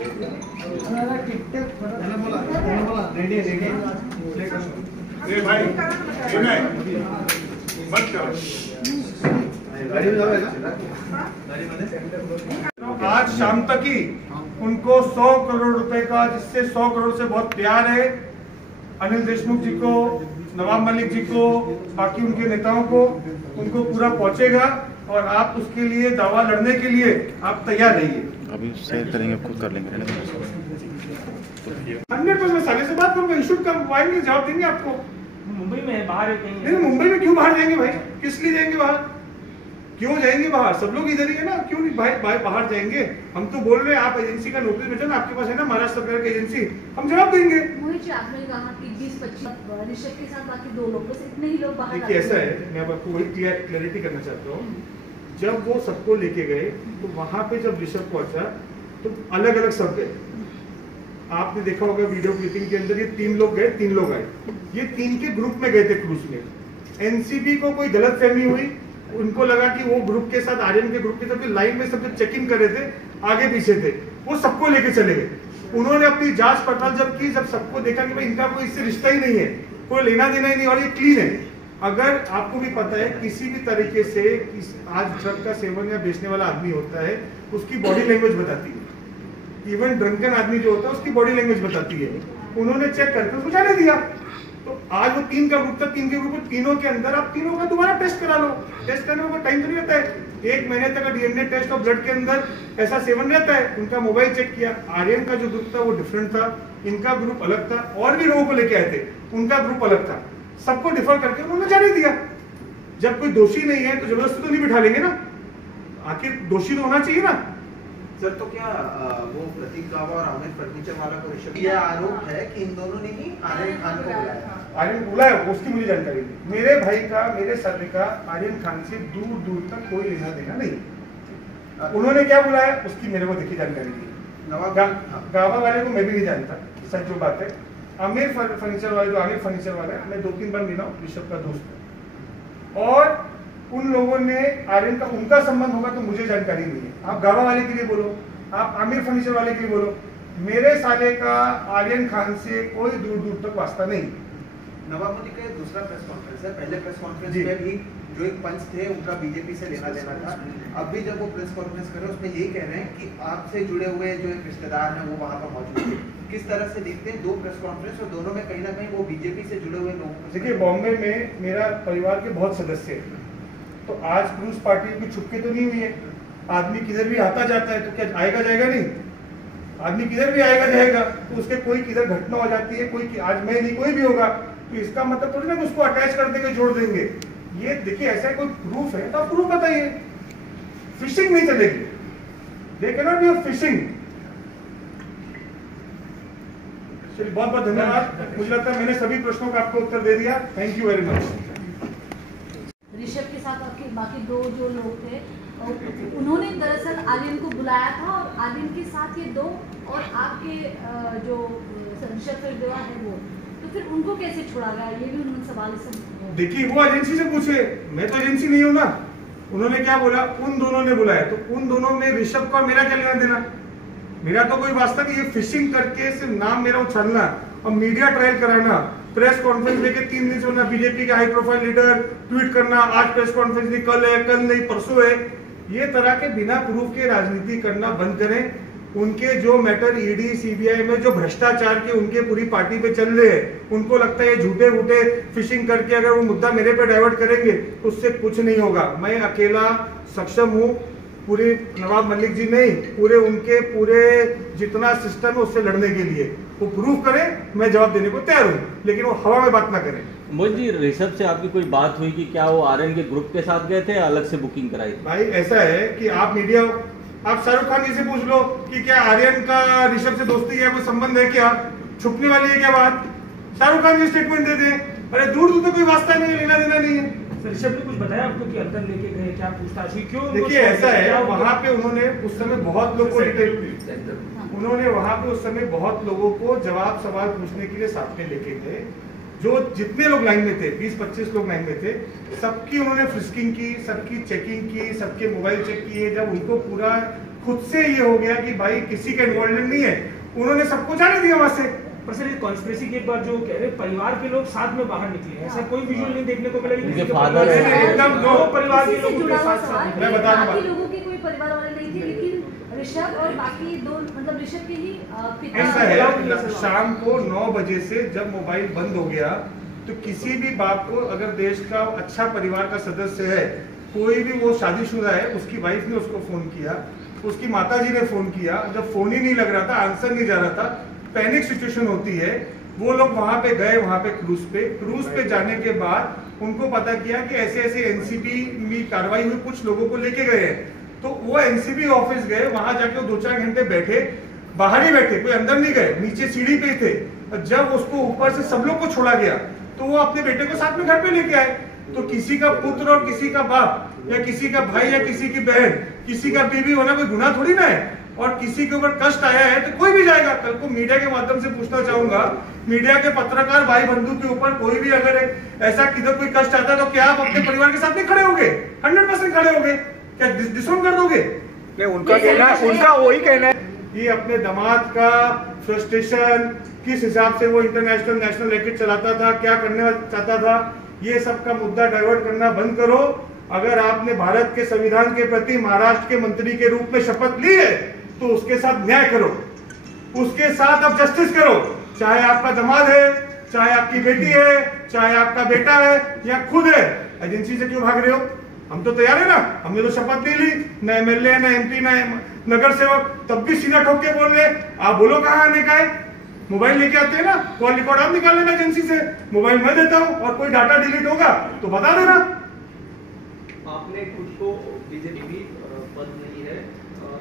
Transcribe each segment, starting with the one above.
भाई मत करो। आज शाम तक ही उनको 100 करोड़ रुपए का, जिससे 100 करोड़ से बहुत प्यार है, अनिल देशमुख जी को, नवाब मलिक जी को, बाकी उनके नेताओं को, उनको पूरा पहुंचेगा। और आप उसके लिए दावा लड़ने के लिए आप तैयार रहिए। अभी शेयर करेंगे, खुद कर लेंगे। 100% साले से बात करूंगा, इशू कम आएंगे, जवाब देंगे आपको। मुंबई में बाहर कहीं नहीं, मुंबई में क्यों बाहर जाएंगे भाई? किस लिए जाएंगे बाहर? क्यों जाएंगे बाहर? सब लोग इधर ही है ना, क्यों नहीं भाई बाहर जाएंगे? हम तो बोल रहे हैं आप एजेंसी का नोटिस भेजो ना, आपके पास है ना महाराष्ट्र सरकार की एजेंसी, हम जवाब देंगे। आपने कहा कि 20-25 ऋषभ के साथ बाकी 2 लोग, बस इतने ही लोग बाहर। देखिए ऐसा है, मैं आपको वही क्लैरिटी करना चाहता हूँ। जब वो सबको लेके गए तो वहां पे जब ऋषभ पहुंचा तो अलग अलग सब गए। आपने देखा होगा वीडियो क्लिपिंग के अंदर, ये 3 लोग गए, 3 लोग आए, ये 3 के ग्रुप में गए थे क्रूज में। एनसीबी को कोई गलत फहमी हुई, उनको लगा कि वो ग्रुप के साथ, आर्यन के ग्रुप के साथ लाइन में सब चेक इन कर रहे थे, आगे पीछे थे, वो सबको लेके चले गए। उन्होंने अपनी जांच पड़ताल जब की, जब सबको देखा कि भाई इनका कोई इससे रिश्ता ही नहीं है, कोई लेना देना ही नहीं, और ये क्लीन है। अगर आपको भी पता है किसी भी तरीके से आज ड्रग का सेवन या बेचने वाला आदमी होता है, उसकी बॉडी लैंग्वेज बताती है। इवन ड्रंकन आदमी जो होता है उसकी बॉडी लैंग्वेज बताती है। उन्होंने चेक करके उसको जाने दिया। तो आज वो 3 का ग्रुप था, 3 के ग्रुप में, तीनों के अंदर आप तीनों का दोबारा टेस्ट करा लो। टेस्ट करने में टाइम तो नहीं रहता है, 1 महीने तक का डीएनए टेस्ट और ब्लड के अंदर ऐसा सेवन रहता है। उनका मोबाइल चेक किया, आर्यन का जो ग्रुप था वो डिफरेंट था, इनका ग्रुप अलग था, और भी लोगों को लेके आए थे, उनका ग्रुप अलग था। सबको डिफर करके उन्होंने जाने दिया। जब कोई दोषी नहीं है तो जबरदस्ती तो नहीं बिठा लेंगे ना, आखिर दोषी तो होना चाहिए ना। सर तो क्या वो प्रतीक गावा और आमिर फर्नीचर वाला को ऋषभ, यह आरोप है कि इन दोनों ने ही आर्यन खान को बुलाया। आर्यन बुलाया, उसकी मुझे जानकारी नहीं। मेरे भाई का, मेरे साले का आर्यन खान से दूर दूर तक कोई लेना देना नहीं। उन्होंने क्या बुलाया उसकी मेरे को देखी जानकारी नहीं। गावा वाले को मैं भी नहीं जानता, सच जो बात है। आमिर फर्नीचर वाले, जो आमिर फर्नीचर वाला है, मैं 2-3 बार मिला हूँ, ऋषभ का दोस्त है, और उन लोगों ने आर्यन का, उनका संबंध होगा तो मुझे जानकारी नहीं है। आप गावा वाले के लिए बोलो, आप आमिर फर्नीचर वाले के लिए बोलो, मेरे साले का आर्यन खान से कोई दूर दूर तक वास्ता नहीं। नवाब मलिक का दूसरा प्रेस कॉन्फ्रेंस है, पहले प्रेस कॉन्फ्रेंस में भी जो एक पंच थे उनका बीजेपी से लेना देना था। अब भी जब वो प्रेस कॉन्फ्रेंस कर रहे हैं उसमें यही कह रहे हैं कि आपसे जुड़े हुए जो एक रिश्तेदार हैं वो वहाँ पर मौजूद है। किस तरह से देखते हैं 2 प्रेस कॉन्फ्रेंस, और दोनों में कहीं ना कहीं वो बीजेपी से जुड़े हुए लोग? देखिए, बॉम्बे में मेरा परिवार के बहुत सदस्य हैं, तो आज क्रूज पार्टी की छुपके तो नहीं हुई है। आदमी किधर भी आता जाता है तो क्या आएगा जाएगा नहीं? आदमी किधर भी आएगा जाएगा, तो उसके कोई किधर घटना हो जाती है, कोई आज मैं नहीं कोई भी होगा, तो इसका मतलब थोड़ी ना कि उसको अटैच कर देंगे, जोड़ देंगे। ये देखिए, ऐसा कोई प्रूफ है तो आप प्रूफ बताइए। फिशिंग नहीं चलेगी, they can not be fishing. चलिए, बहुत बहुत धन्यवाद। मुझे लगता है मैंने सभी प्रश्नों का आपको उत्तर दे दिया। Thank you very much. Rishabh के साथ आपके बाकी 2 जो लोग थे, उन्होंने दरअसल आर्यन को बुलाया था, और आर्यन के साथ ये 2 और आपके जो ऋषभ फिरदेवा है वो, तो फिर उनको कैसे छोड़ा गया, ये भी उन्होंने सवाल से। देखिए, वो एजेंसी से पूछे, मैं तो एजेंसी नहीं हूँ ना। उन्होंने क्या बोला, उन दोनों ने बुलाया, तो उन दोनों में ऋषभ का मेरा क्या लेना देना? मेरा तो कोई वास्ता नहीं। ये फिशिंग करके सिर्फ नाम मेरा उछालना और मीडिया ट्रायल कराना, प्रेस कॉन्फ्रेंस लेके 3 दिन से होना, बीजेपी के हाई प्रोफाइल लीडर ट्वीट करना, आज प्रेस कॉन्फ्रेंस नहीं, कल है, कल नहीं, परसों है, ये तरह के बिना प्रूफ के राजनीति करना बंद करें। उनके जो मैटर ईडी सीबीआई में जो भ्रष्टाचार के उनके पूरी पार्टी पे चल रहे हैं, उनको लगता है झूठे वूठे फिशिंग करके अगर वो मुद्दा मेरे पे डाइवर्ट करेंगे तो उससे कुछ नहीं होगा। मैं अकेला सक्षम हूँ, पूरे नवाब मलिक जी नहीं, पूरे उनके पूरे जितना सिस्टम है उससे लड़ने के लिए। वो प्रूफ करें, मैं जवाब देने को तैयार हूँ, लेकिन वो हवा में बात ना करें। मोदी जी, ऋषभ से आपकी कोई बात हुई कि क्या वो आर्यन के ग्रुप के साथ गए थे या अलग से बुकिंग कराई? भाई ऐसा है कि आप मीडिया, आप शाहरुख खान जी से पूछ लो कि क्या आर्यन का ऋषभ से दोस्ती है, कोई संबंध है क्या? छुपने वाली है क्या बात? शाहरुख खान जी स्टेटमेंट दे दें, अरे दूर दूर तो कोई वास्ता नहीं है, लेना देना नहीं है। ऋषभ ने कुछ बताया आपको कि अंदर लेके गए, क्या पूछताछ हुई, क्यों? देखिए, ऐसा है, वहाँ पे उन्होंने उस समय बहुत लोगों को डिटेल, उन्होंने वहाँ पे उस समय बहुत लोगों को जवाब सवाल पूछने के लिए साथ में लेके गए। जो जितने लोग लाइन में थे, 20-25 लोग लाइन में थे, सबकी उन्होंने फ्रिस्किंग की, सबकी चेकिंग की, सबके मोबाइल चेक किए। जब उनको पूरा खुद से ये हो गया कि भाई किसी का इन्वॉल्वमेंट नहीं है, उन्होंने सबको जाने दिया वहां से। पर सर, कॉन्स्पिरेसी के बाद जो कह रहे परिवार के लोग साथ में बाहर निकले, ऐसा कोई विजुअल नहीं देखने को मिला कि उनके किसी के फादर परिवार है। से एकदम दो परिवार के इसी से लोगों जुड़ा के हुआ साथ सवाल साथ मैं बता दूं बाकी बात। लोगों के कोई परिवार वाले नहीं थे, लेकिन ऋषभ और बाकी दो मतलब ऋषभ के ही पिता ऐसा है, शाम को 9 बजे से जब मोबाइल बंद हो गया तो किसी भी बाप को, अगर देश का अच्छा परिवार का सदस्य है, कोई भी वो शादीशुदा है, उसकी वाइफ ने उसको फोन किया, उसकी माताजी ने फोन किया, जब फोन ही नहीं लग रहा था, आंसर नहीं जा रहा था, पैनिक सिचुएशन होती है, वो लोग वहां पे गए, वहां पे क्रूज पे जाने के बाद उनको पता किया कि ऐसे ऐसे एनसीबी में कार्रवाई हुई, कुछ लोगों को लेके गए हैं, तो वो एनसीबी ऑफिस गए, वहां जाके 2-4 घंटे बैठे, बाहर ही बैठे, कोई अंदर नहीं गए, नीचे सीढ़ी पे थे, और जब उसको ऊपर से सब लोग को छोड़ा गया तो वो अपने बेटे को साथ में घर पे लेके आए। तो किसी का पुत्र और किसी का बाप या किसी का भाई या किसी की बहन, किसी का बीवी होना कोई गुनाह थोड़ी ना है, और किसी के ऊपर कष्ट आया है तो कोई भी जाएगा। कल को मीडिया के माध्यम से पूछना चाहूंगा, मीडिया के पत्रकार भाई बंधु के ऊपर कोई भी अगर ऐसा किधर कोई कष्ट आता है तो क्या आप अपने परिवार के साथ नहीं खड़े होंगे? 100% खड़े होंगे, क्या डिसोन कर दोगे? उनका कहना, उनका वही कहना है कि अपने दामाद का फ्रस्ट्रेशन, किस हिसाब से वो इंटरनेशनल नेशनल रैकेट चलाता था, क्या करना चाहता था, ये सब का मुद्दा डाइवर्ट करना बंद करो। अगर आपने भारत के संविधान के प्रति महाराष्ट्र के मंत्री के रूप में शपथ ली है तो उसके साथ न्याय करो, उसके साथ अब जस्टिस करो, चाहे आपका दामाद है, चाहे आपकी बेटी है, चाहे आपका बेटा है या खुद है। एजेंसी से क्यों भाग रहे हो? हम तो तैयार है ना, हमने तो शपथ नहीं ली, न एमएलए, न एमपी, न नगर सेवक, तब भी सीधा ठोक के बोल रहे आप बोलो कहाँ आने का है। मोबाइल लेके आते हैं ना, कॉल रिकॉर्ड आप निकाल लेना एजेंसी से, मोबाइल मैं देता हूँ, और कोई डाटा डिलीट होगा तो बता देना। आपने खुद को बीजेपी पद नहीं है,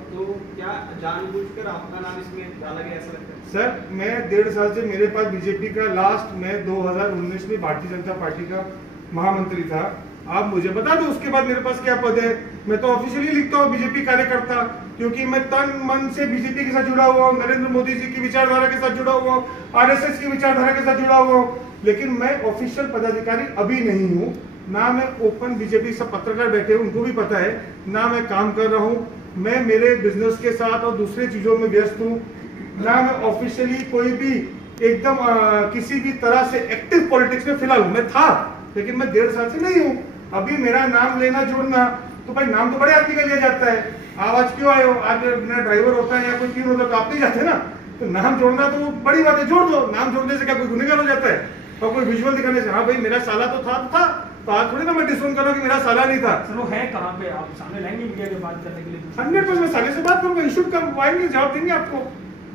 तो क्या जानबूझकर आपका नाम इसमें डाला गया, ऐसा लगता है? सर, मैं 1.5 साल से मेरे पास बीजेपी का लास्ट, मैं 2019 में भारतीय जनता पार्टी का महामंत्री था। आप मुझे बता दो उसके बाद मेरे पास क्या पद है। मैं तो ऑफिशियली लिखता हूँ बीजेपी कार्यकर्ता, क्योंकि मैं तन मन से बीजेपी के साथ जुड़ा हुआ हूँ, नरेंद्र मोदी जी की विचारधारा के साथ जुड़ा हुआ हूँ, आरएसएस की विचारधारा के साथ जुड़ा हुआ हूँ, लेकिन मैं ऑफिशियल पदाधिकारी अभी नहीं हूँ, ना मैं ओपन बीजेपी, सब पत्रकार बैठे हैं उनको भी पता है, ना मैं काम कर रहा हूँ, मैं मेरे बिजनेस के साथ और दूसरे चीजों में व्यस्त हूँ, ना मैं ऑफिशियली कोई भी एकदम किसी भी तरह से एक्टिव पॉलिटिक्स में फिलहाल हूँ। मैं था, लेकिन मैं 1.5 साल से नहीं हूँ। अभी मेरा नाम लेना जोड़ना, तो भाई नाम तो बड़े आदमी का लिया जाता है। आप आज क्यों आए हो? आज मेरा ड्राइवर होता है या कोई क्यों होता है तो आप नहीं जाते ना, तो नाम जोड़ना तो बड़ी बात है, जोड़ दो। नाम जोड़ने से क्या कोई गुनहगार हो जाता है? और कोई विजुअल दिखाने से हाँ भाई मेरा साला तो था, तो आज थोड़ी ना मैं डिसोन करूँ कि मेरा साला नहीं था। सर, वो है कहाँ पे? आप सामने लाएंगे मीडिया के बात करने के लिए? 100% मैं साले से बात करूंगा, इशू कब आएंगे, जवाब देंगे आपको।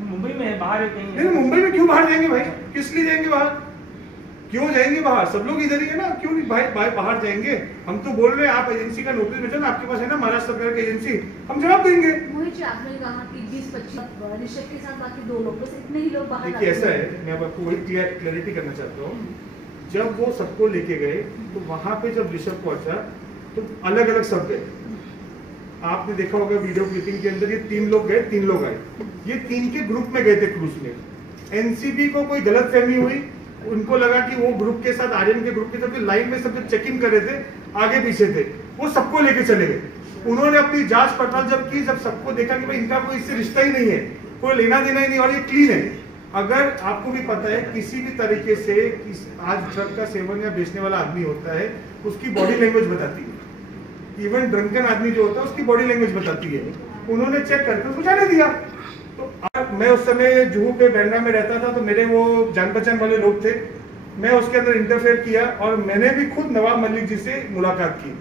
मुंबई में है, बाहर है कहीं? नहीं, मुंबई में क्यों बाहर जाएंगे भाई? किस लिए जाएंगे बाहर? क्यों जाएंगे बाहर? सब लोग इधर ही है ना, क्यों नहीं भाई बाहर जाएंगे? हम तो बोल रहे हैं आप एजेंसी का नोटिस भेजो ना, आपके पास है ना महाराष्ट्र सरकार की एजेंसी, हम जवाब देंगे। मोहित जी, आपने कहा कि 20-25 ऋषभ के साथ बाकी 2 लोग, बस इतने ही लोग बाहर देखिए ऐसा है, मैं आपको वही क्लैरिटी करना चाहता हूँ। जब वो सबको लेके गए तो वहां पे जब ऋषभ पहुंचा तो अलग अलग सब गए। आपने देखा होगा वीडियो क्लिपिंग के अंदर, ये 3 लोग गए, 3 लोग आए, ये 3 के ग्रुप में गए थे क्रूज में। एनसीबी को कोई गलत फहमी हुई, उनको लगा कि वो ग्रुप के साथ, आर्यन के ग्रुप के साथ लाइन में सब चेक इन कर रहे थे, आगे पीछे थे, वो सबको लेके चले गए। उन्होंने अपनी जांच पड़ताल जब की, जब सबको देखा कि भाई इनका कोई इससे रिश्ता ही नहीं है, कोई लेना देना ही नहीं, और ये क्लीन है। अगर आपको भी पता है किसी भी तरीके से आज ड्रग का सेवन या बेचने वाला आदमी होता है, उसकी बॉडी लैंग्वेज बताती है, इवन ड्रंकन आदमी जो होता है उसकी बॉडी लैंग्वेज बताती है। उन्होंने चेक करके उसको जाने दिया। तो मैं उस समय जुहू पे बैंड्रा में रहता था, तो मेरे वो जान पहचान वाले लोग थे, मैं उसके अंदर इंटरफेयर किया और मैंने भी खुद नवाब मलिक जी से मुलाकात की।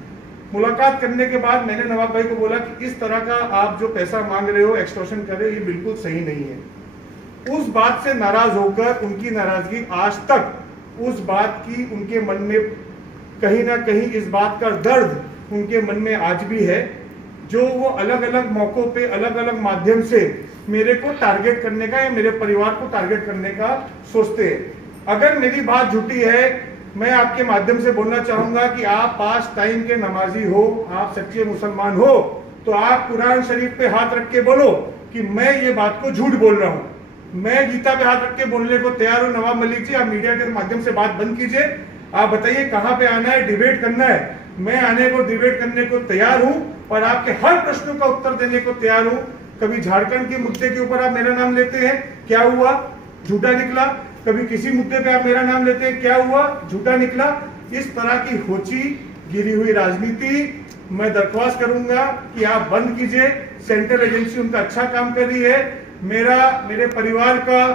मुलाकात करने के बाद मैंने नवाब भाई को बोला कि इस तरह का आप जो पैसा मांग रहे हो, एक्सटॉर्शन कर रहे हो, ये बिल्कुल सही नहीं है। उस बात से नाराज होकर, उनकी नाराजगी आज तक उस बात की उनके मन में कहीं ना कहीं इस बात का दर्द उनके मन में आज भी है, जो वो अलग अलग मौकों पे अलग अलग माध्यम से मेरे को टारगेट करने का या मेरे परिवार को टारगेट करने का सोचते हैं। अगर मेरी बात झूठी है, मैं आपके माध्यम से बोलना चाहूंगा कि आप 5 टाइम के नमाजी हो, आप सच्चे मुसलमान हो, तो आप कुरान शरीफ पे हाथ रख के बोलो कि मैं ये बात को झूठ बोल रहा हूं। मैं गीता पे हाथ रख के बोलने को तैयार हूं। नवाब मलिक जी, आप मीडिया के माध्यम से बात बंद कीजिए, आप बताइए कहां पे आना है, डिबेट करना है। मैं आने को डिबेट करने को तैयार हूं और आपके हर प्रश्नों का उत्तर देने को तैयार हूं। कभी झारखंड के मुद्दे के ऊपर आप मेरा नाम लेते हैं, क्या हुआ? झूठा निकला। कभी किसी मुद्दे पे आप मेरा नाम लेते हैं, क्या हुआ? झूठा निकला। इस तरह की होची गिरी हुई राजनीति मैं दरख्वास्त करूंगा कि आप बंद कीजिए। सेंट्रल एजेंसी उनका अच्छा काम कर रही है। मेरे परिवार का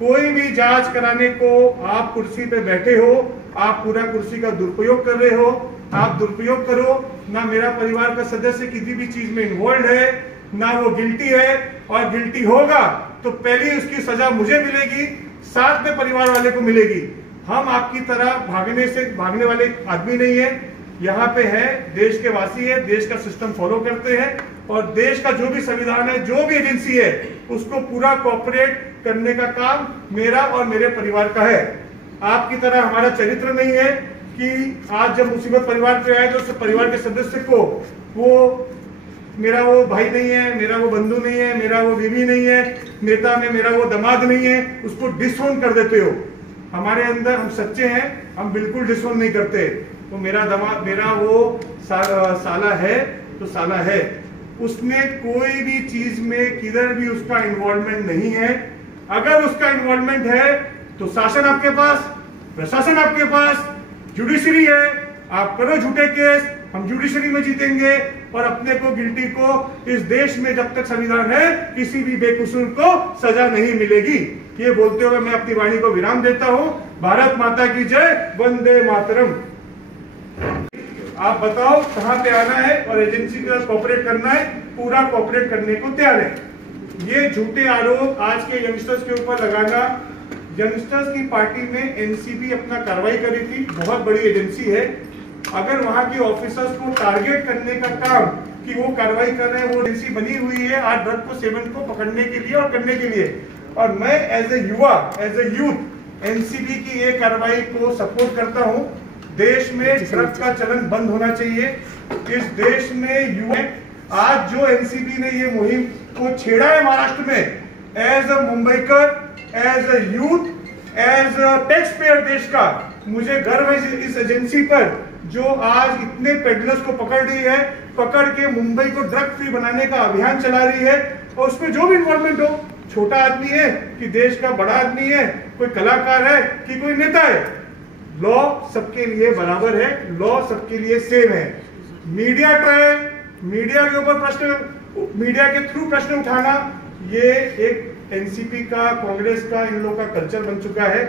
कोई भी जांच कराने को आप कुर्सी पे बैठे हो, आप पूरा कुर्सी का दुरुपयोग कर रहे हो। आप दुरुपयोग करो ना। मेरा परिवार का सदस्य किसी भी चीज में इन्वॉल्व है, ना वो गिल्टी है, और गिल्टी होगा तो पहली उसकी सजा मुझे मिलेगी, साथ में परिवार वाले को मिलेगी। हम आपकी तरह भागने वाले आदमी नहीं है। यहाँ पे है, देश के वासी है, देश का सिस्टम फॉलो करते हैं और देश का जो भी संविधान है, जो भी एजेंसी है, उसको पूरा कोऑपरेट करने का काम मेरा और मेरे परिवार का है। आपकी तरह हमारा चरित्र नहीं है कि आज जब मुसीबत परिवार पे आए तो उस परिवार के सदस्य को वो मेरा वो भाई नहीं है, मेरा वो बंधु नहीं है, मेरा वो बीवी नहीं है, नेता में मेरा वो दामाद नहीं है, उसको डिसोन कर देते हो। हमारे अंदर हम सच्चे हैं, हम बिल्कुल डिसोन नहीं करते। तो मेरा दामाद, मेरा वो साला है तो साला है। उसने कोई भी चीज में किधर भी उसका इन्वॉल्वमेंट नहीं है। अगर उसका इन्वॉल्वमेंट है तो शासन आपके पास, प्रशासन आपके पास, जुडिशरी है। आप करो झूठे केस, हम जुडिशरी में जीतेंगे और अपने को गिल्टी को इस देश में जब तक संविधान है किसी भी बेकसूर को सजा नहीं मिलेगी। ये बोलते हुए मैं अपनी वाणी को विराम देता हूं। भारत माता की जय, वंदे मातरम। आप बताओ कहां पे आना है और एजेंसी के साथ कोऑपरेट करना है, पूरा कोऑपरेट करने को तैयार है। ये झूठे आरोप आज के यंगस्टर्स के ऊपर लगाना, यंगस्टर्स की पार्टी में एनसीबी अपना कार्रवाई करी थी, बहुत बड़ी एजेंसी है। अगर वहां के ऑफिसर्स को टारगेट करने का काम कि वो कार्रवाई कर रहे हैं, वो एजेंसी बनी हुई है आज ड्रग को सेवन को पकड़ने के लिए और करने के लिए। और मैं एज ए युवा, एज ए यूथ एनसीबी की ये कार्रवाई को सपोर्ट करता हूं। देश में ड्रग का चलन बंद होना चाहिए। इस देश में युवा, आज जो एनसीबी ने ये मुहिम को छेड़ा है महाराष्ट्र में, एज अ मुंबईकर, as a youth, as a taxpayer देश का मुझे गर्व है इस एजेंसी पर, जो आज इतने पेडलर्स को पकड़ रही है, पकड़ के मुंबई को ड्रग फ्री बनाने का अभियान चला रही है। और उसमें जो भी इन्वॉल्वमेंट हो, छोटा आदमी है कि देश का बड़ा आदमी है, कोई कलाकार है कि कोई नेता है, लॉ सबके लिए बराबर है, लॉ सबके लिए सेम है। मीडिया ट्रायल, मीडिया के ऊपर प्रश्न, मीडिया के थ्रू प्रश्न उठाना, ये एक एनसीपी का, कांग्रेस का, इन लोगों का कल्चर बन चुका है।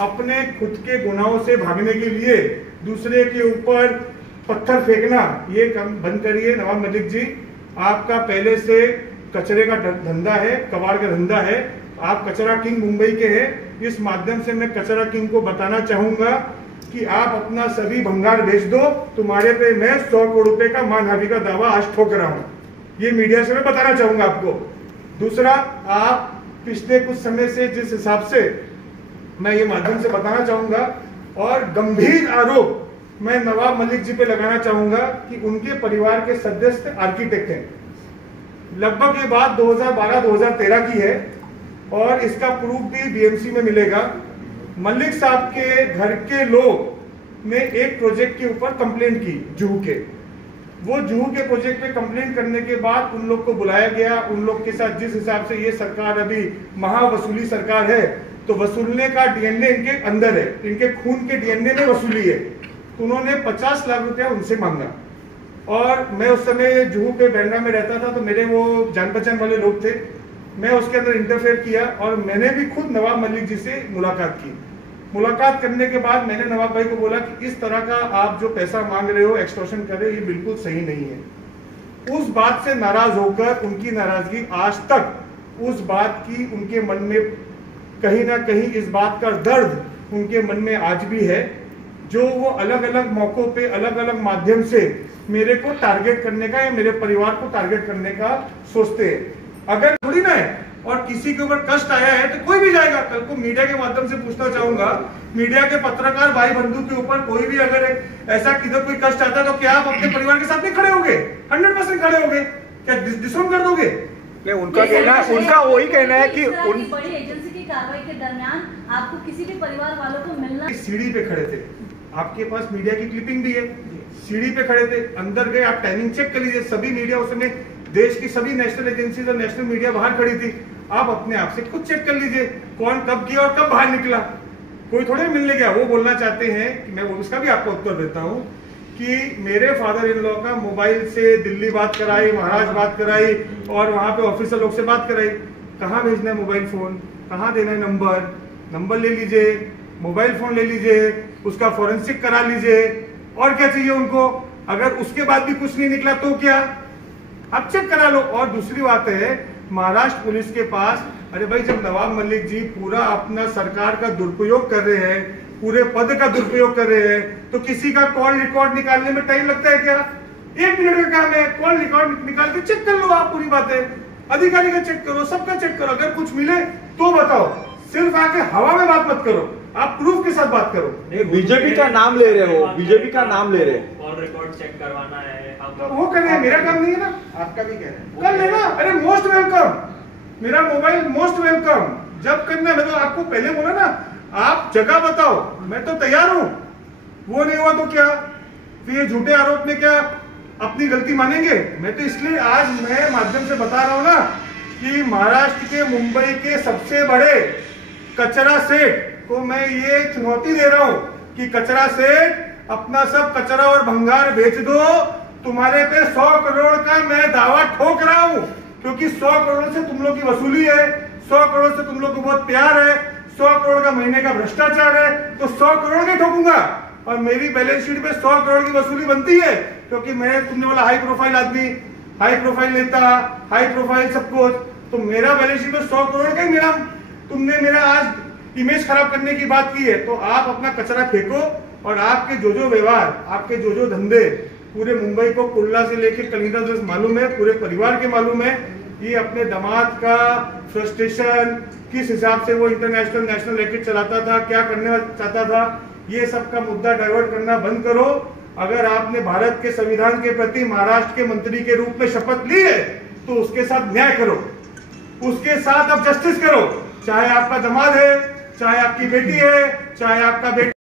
अपने खुद के गुनाहों से भागने के लिए दूसरे के ऊपर पत्थर फेंकना, ये कम बंद करिए। नवाब मलिक जी, आपका पहले से कचरे का धंधा है, कबाड़ का धंधा है, आप कचरा किंग मुंबई के हैं। इस माध्यम से मैं कचरा किंग को बताना चाहूंगा कि आप अपना सभी भंगार बेच दो, तुम्हारे पे मैं 100 करोड़ रुपए का मानहानि का दावा आज ठोक रहा हूं। ये मीडिया से मैं बताना चाहूंगा आपको। दूसरा, आप पिछले कुछ समय से जिस हिसाब से मैं ये माध्यम से बताना चाहूंगा, और गंभीर आरोप मैं नवाब मलिक जी पे लगाना चाहूंगा कि उनके परिवार के सदस्य आर्किटेक्ट हैं। लगभग ये बात 2012-2013 की है और इसका प्रूफ भी बीएमसी में मिलेगा। मलिक साहब के घर के लोग ने एक प्रोजेक्ट के ऊपर कंप्लेंट की, जुहू के। वो जुहू के प्रोजेक्ट पे कंप्लेंट करने के बाद उन लोग को बुलाया गया। उन लोग के साथ जिस हिसाब से ये सरकार अभी महावसूली सरकार है, तो वसूलने का डीएनए इनके अंदर है, इनके खून के डीएनए में वसूली है। तो उन्होंने 50 लाख रुपया उनसे मांगा। और मैं उस समय जुहू पे बैंड्रा में रहता था, तो मेरे वो जान पहचान वाले लोग थे। मैं उसके अंदर इंटरफेयर किया और मैंने भी खुद नवाब मलिक जी से मुलाकात की। मुलाकात करने के बाद मैंने नवाब भाई को बोला कि इस तरह का आप जो पैसा मांग रहे हो, एक्सटॉर्शन कर रहे हो, ये बिल्कुल सही नहीं है। उस बात से नाराज होकर, उनकी नाराजगी आज तक उस बात की उनके मन में कहीं ना कहीं इस बात का दर्द उनके मन में आज भी है, जो वो अलग अलग मौकों पे अलग अलग माध्यम से मेरे को टारगेट करने का या मेरे परिवार को टारगेट करने का सोचते हैं। अगर थोड़ी ना है और किसी के ऊपर कष्ट आया है तो कोई भी जाएगा। कल को मीडिया के माध्यम से पूछना चाहूंगा, मीडिया के पत्रकार भाई बंधु के ऊपर कोई भी अगर ऐसा किधर कोई कष्ट आता है तो क्या आप अपने परिवार के साथ नहीं खड़े होंगे? 100% खड़े होंगे। क्या डिसोन कर दोगे? उनका कहना, उनका वही कहना है कि उन बड़ी एजेंसी की कार्रवाई के दरमियान आपको किसी भी परिवार वालों को मिलना, सीढ़ी पे खड़े थे, आपके पास मीडिया की क्लिपिंग भी है, सीढ़ी पे खड़े थे, अंदर गए, आप टाइमिंग चेक कर लीजिए, सभी मीडिया उस समय देश की सभी नेशनल एजेंसीज और नेशनल मीडिया बाहर खड़ी थी, आप अपने आप से खुद चेक कर लीजिए कौन कब किया और कब बाहर निकला। कोई थोड़े मिलने गया। वो बोलना चाहते हैं कि मैं उसका भी आपको उत्तर देता हूँ कि मेरे फादर इन लॉ का मोबाइल से दिल्ली बात कराई, महाराष्ट्र बात कराई और वहां पे ऑफिसर लोग से बात कराई। कहाँ भेजना है मोबाइल फोन, कहाँ देना है नंबर ले लीजिए, मोबाइल फोन ले लीजिए, उसका फॉरेंसिक करा लीजिए, और क्या चाहिए उनको। अगर उसके बाद भी कुछ नहीं निकला तो क्या, आप चेक करा लो। और दूसरी बात है, महाराष्ट्र पुलिस के पास, अरे भाई जब नवाब मलिक जी पूरा अपना सरकार का दुरुपयोग कर रहे हैं, पूरे पद का दुरुपयोग कर रहे हैं, तो किसी का कॉल रिकॉर्ड निकालने में टाइम लगता है क्या? 1 मिनट का काम है, कॉल रिकॉर्ड निकाल के चेक कर लो आप पूरी बातें, अधिकारी का चेक करो, सबका चेक करो। अगर कुछ मिले तो बताओ, सिर्फ आके हवा में बात मत करो, आप प्रूफ के साथ बात करो। बीजेपी का नाम ले रहे हो, बीजेपी का नाम ले रहे हो, कॉल रिकॉर्ड चेक करवाना है, तो वो कर रहे हैं, मेरा काम नहीं है ना, आपका भी कह रहे हैं, कर लेना। अरे मोस्ट वेलकम, मेरा मोबाइल मोस्ट वेलकम, जब करना। मैं तो आपको पहले बोला ना, आप जगह बताओ, मैं तो तैयार हूं। वो नहीं हुआ तो क्या, फिर ये झूठे आरोप में क्या अपनी गलती मानेंगे? मैं तो इसलिए आज मैं माध्यम से बता रहा हूं ना कि महाराष्ट्र के मुंबई के सबसे बड़े कचरा सेठ को मैं ये चुनौती दे रहा हूं कि कचरा सेठ अपना सब कचरा और भंगार बेच दो, तुम्हारे पे 100 करोड़ का मैं दावा ठोक रहा हूं, क्योंकि 100 करोड़ से तुम लोग की वसूली है, 100 करोड़ से तुम लोग को बहुत प्यार है, 100 करोड़ का महीने का भ्रष्टाचार है, तो 100 करोड़ के ठोकूंगा। और मेरी बैलेंस शीट पे 100 करोड़ की वसूली बनती है, क्योंकि मैं तुमने बोला हाई प्रोफाइल आदमी, हाई प्रोफाइल नेता, हाई प्रोफाइल सब कुछ, तो मेरा बैलेंस शीट पे 100 करोड़ का ही मेरा, तुमने मेरा आज इमेज खराब करने की बात की है। तो आप अपना कचरा फेंको, और आपके जो व्यवहार, आपके जो धंधे पूरे मुंबई को कुल्ला से लेकर कलिंगा तक मालूम है, पूरे परिवार के मालूम है। ये अपने दामाद का फ्रस्ट्रेशन, किस हिसाब से वो इंटरनेशनल नेशनल रैकेट चलाता था, क्या करने चाहता था, ये सब का मुद्दा डाइवर्ट करना बंद करो। अगर आपने भारत के संविधान के प्रति महाराष्ट्र के मंत्री के रूप में शपथ ली है, तो उसके साथ न्याय करो, उसके साथ आप जस्टिस करो। चाहे आपका दामाद है, चाहे आपकी बेटी है, चाहे आपका बेटा